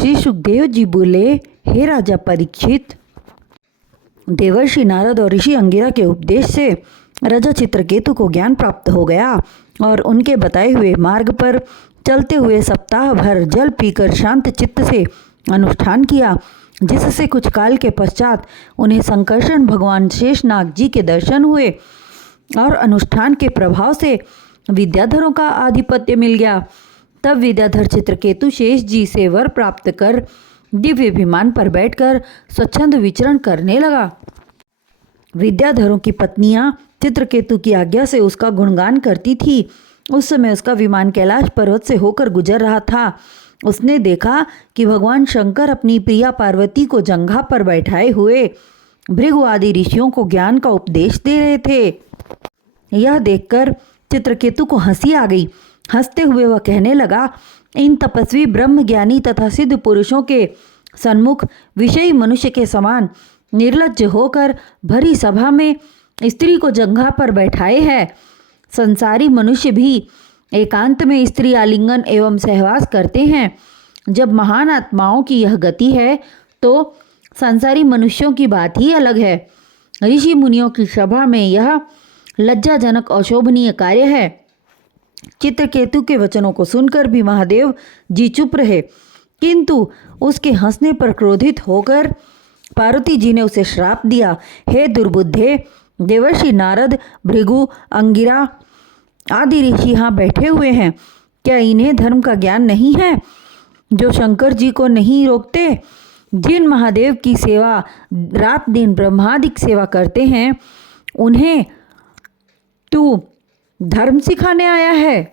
श्री सुखदेव जी बोले, हे राजा परीक्षित, देवर्षि नारद और ऋषि अंगिरा के उपदेश से राजा चित्रकेतु को ज्ञान प्राप्त हो गया और उनके बताए हुए मार्ग पर चलते हुए सप्ताह भर जल पीकर शांत चित्त से अनुष्ठान किया, जिससे कुछ काल के पश्चात उन्हें संकर्षण भगवान शेषनाग जी के दर्शन हुए और अनुष्ठान के प्रभाव से विद्याधरों का आधिपत्य मिल गया। तब विद्याधर चित्रकेतु शेष जी से वर प्राप्त कर दिव्य विमान पर बैठकर स्वच्छंद विचरण करने लगा। विद्याधरों की पत्नियां चित्रकेतु की आज्ञा से उसका गुणगान करती थी। उस समय उसका विमान कैलाश पर्वत से होकर गुजर रहा था। उसने देखा कि भगवान शंकर अपनी प्रिया पार्वती को जंघा पर बैठाए हुए भृगु आदि ऋषियों को ज्ञान का उपदेश दे रहे थे। यह देखकर चित्रकेतु को हंसी आ गई। हंसते हुए वह कहने लगा, इन तपस्वी ब्रह्म ज्ञानी तथा सिद्ध पुरुषों के सन्मुख विषयी मनुष्य के समान निर्लज्ज होकर भरी सभा में स्त्री को जंघा पर बैठाए है। संसारी मनुष्य भी एकांत में स्त्री आलिंगन एवं सहवास करते हैं। जब महान आत्माओं की यह गति है तो संसारी मनुष्यों की बात ही अलग है। ऋषि मुनियों की सभा में यह लज्जाजनक अशोभनीय कार्य है। चित्रकेतु के वचनों को सुनकर भी महादेव जी चुप रहे, किंतु उसके हंसने पर क्रोधित होकर पार्वती जी ने उसे श्राप दिया, हे दुर्बुद्धे, देवर्षि नारद, भृगु, अंगिरा आदि ऋषि यहाँ बैठे हुए हैं। क्या इन्हें धर्म का ज्ञान नहीं है, जो शंकर जी को नहीं रोकते? जिन महादेव की सेवा रात दिन ब्रह्मादिक सेवा करते हैं, उन्हें तू धर्म सिखाने आया है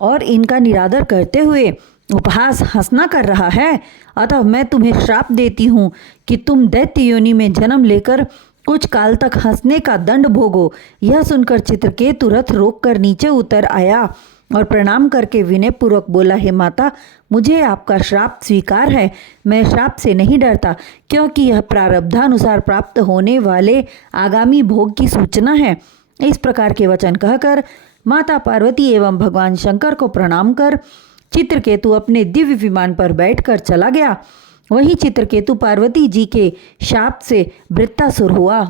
और इनका निरादर करते हुए उपहास हंसना कर रहा है। अतः मैं तुम्हें श्राप देती हूँ कि तुम दैत्य योनि में जन्म लेकर कुछ काल तक हंसने का दंड भोगो। यह सुनकर चित्रकेतु रथ रोककर नीचे उतर आया और प्रणाम करके विनय पूर्वक बोला, हे माता, मुझे आपका श्राप स्वीकार है। मैं श्राप से नहीं डरता, क्योंकि यह प्रारब्धानुसार प्राप्त होने वाले आगामी भोग की सूचना है। इस प्रकार के वचन कहकर माता पार्वती एवं भगवान शंकर को प्रणाम कर चित्रकेतु अपने दिव्य विमान पर बैठकर चला गया। वहीं चित्रकेतु पार्वती जी के शाप से वृत्तासुर हुआ।